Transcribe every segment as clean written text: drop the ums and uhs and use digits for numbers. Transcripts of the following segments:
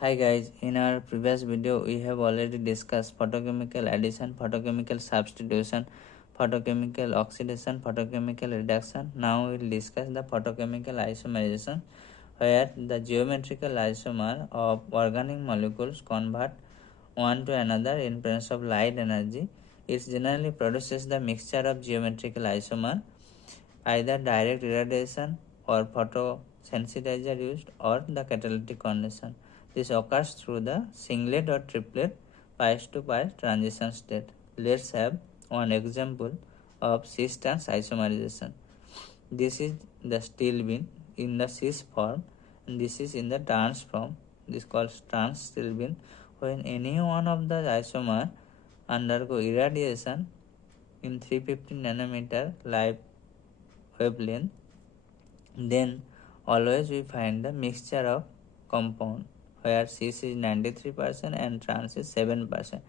Hi guys, in our previous video we have already discussed photochemical addition, photochemical substitution, photochemical oxidation, photochemical reduction. Now we will discuss the photochemical isomerization, where the geometrical isomer of organic molecules convert one to another in presence of light energy. It generally produces the mixture of geometrical isomer, either direct irradiation or photosensitizer used, or the catalytic condition. This occurs through the singlet or triplet pi-to-pi transition state. Let's have one example of cis-trans isomerization. This is the steel beam in the cis form, and this is in the trans form. This is called trans steel beam. When any one of the isomer undergo irradiation in 350 nanometer light wavelength, then always we find the mixture of compound where cis is 93% and trans is 7%.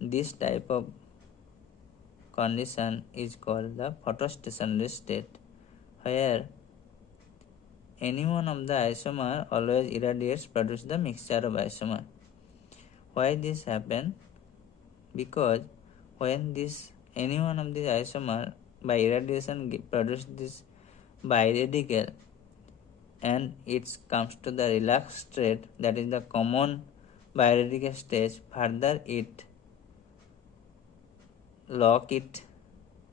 This type of condition is called the photostationary state, where any one of the isomer always irradiates produce the mixture of isomer. Why this happen? Because when this any one of these isomer by irradiation produce this biradical, and it comes to the relaxed state, that is the common biradical stage, further it lock it,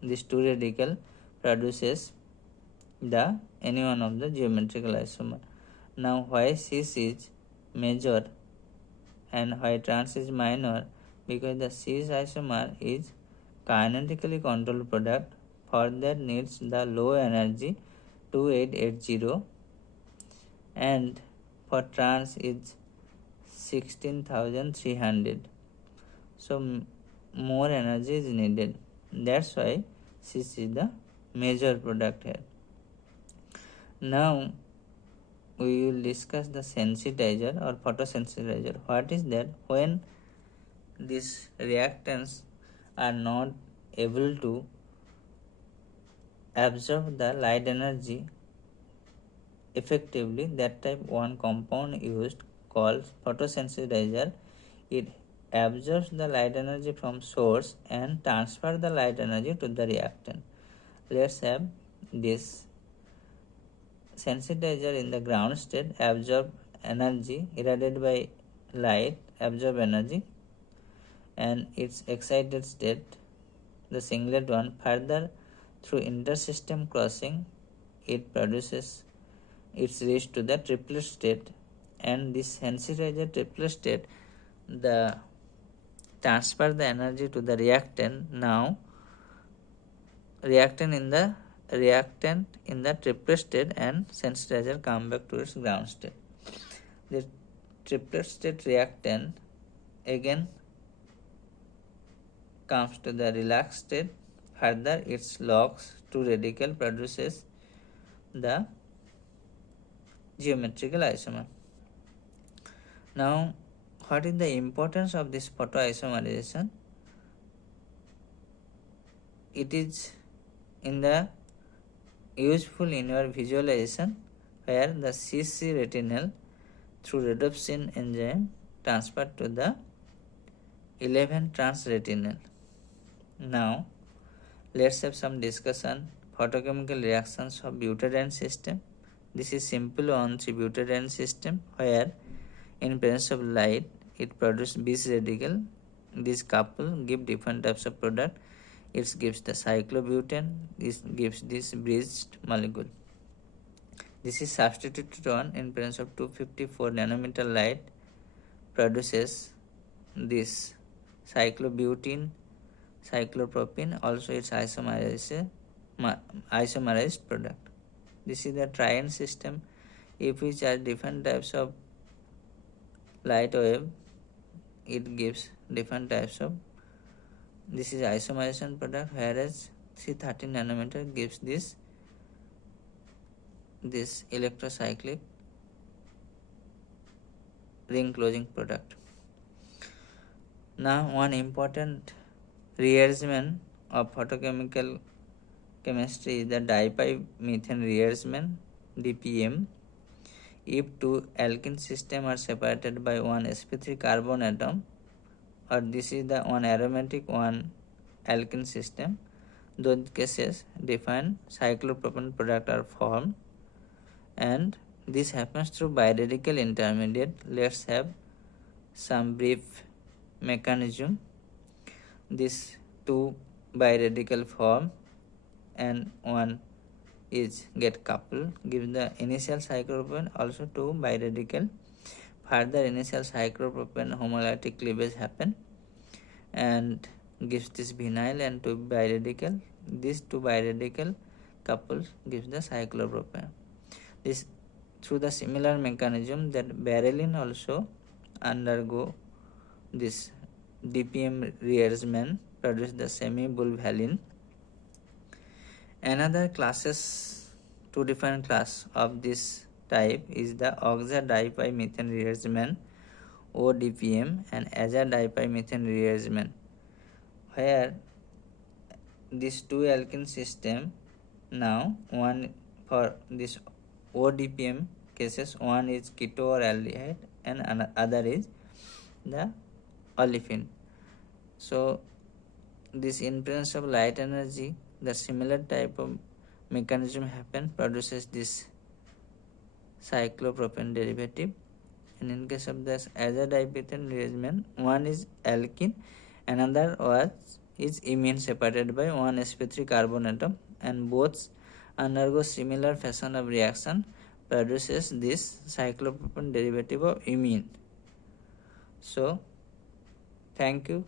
this two radical produces the any one of the geometrical isomer. Now why cis is major and why trans is minor? Because the cis isomer is kinetically controlled product, further needs the low energy 2880, and for trans is 16,300. So more energy is needed. That's why cis is the major product here. Now we will discuss the sensitizer or photosensitizer. What is that? When these reactants are not able to absorb the light energy effectively, that type one compound used called photosensitizer. It absorbs the light energy from source and transfer the light energy to the reactant. Let's have this sensitizer in the ground state, absorb energy irradiated by light, absorb energy, and its excited state, the singlet one, further through intersystem crossing it produces, it's reached to the triplet state, and this sensitizer triplet state the transfer the energy to the reactant. Now reactant in the triplet state and sensitizer come back to its ground state. The triplet state reactant again comes to the relaxed state, further its locks to radical produces the geometrical isomer. Now what is the importance of this photoisomerization? It is in the useful in your visualization, where the CC retinal through rhodopsin enzyme transferred to the 11 trans retinal. Now let's have some discussion photochemical reactions of butadiene system. This is simple 1,3-butadiene system, where in presence of light it produces bis radical. This couple give different types of product. It gives the cyclobutane, this gives this bridged molecule. This is substituted on in presence of 254 nanometer light, produces this cyclobutene, cyclopropene, also its isomerized product. This is the triene system. If we charge different types of light wave, it gives different types of, this is isomerization product, whereas 330 nanometer gives this electrocyclic ring closing product. Now one important rearrangement of photochemical chemistry is the di-pi-methane rearrangement, DPM. If two alkene systems are separated by one sp3 carbon atom, or this is the one aromatic one alkene system, those cases define cyclopropane product are formed, and this happens through biradical intermediate. Let's have some brief mechanism. This two biradical form and one is get coupled, gives the initial cyclopropane, also two biradical. Further initial cyclopropane homolytic cleavage happen and gives this vinyl and two biradical. These two biradical couples gives the cyclopropane. This through the similar mechanism that berylline also undergo this di-pi-methane rearrangement, produce the semi-bulvaline. Another classes, two different class of this type is the oxo di-pi-methane rearrangement ODPM and azo di-pi-methane rearrangement, where these two alkene system, now one for this ODPM cases, one is keto or aldehyde and other is the olefin. So this influence of light energy, the similar type of mechanism happen, produces this cyclopropane derivative. And in case of this azo di-pi-methane rearrangement, one is alkene, another is imine separated by one sp3 carbon atom, and both undergo similar fashion of reaction, produces this cyclopropane derivative of imine. So thank you.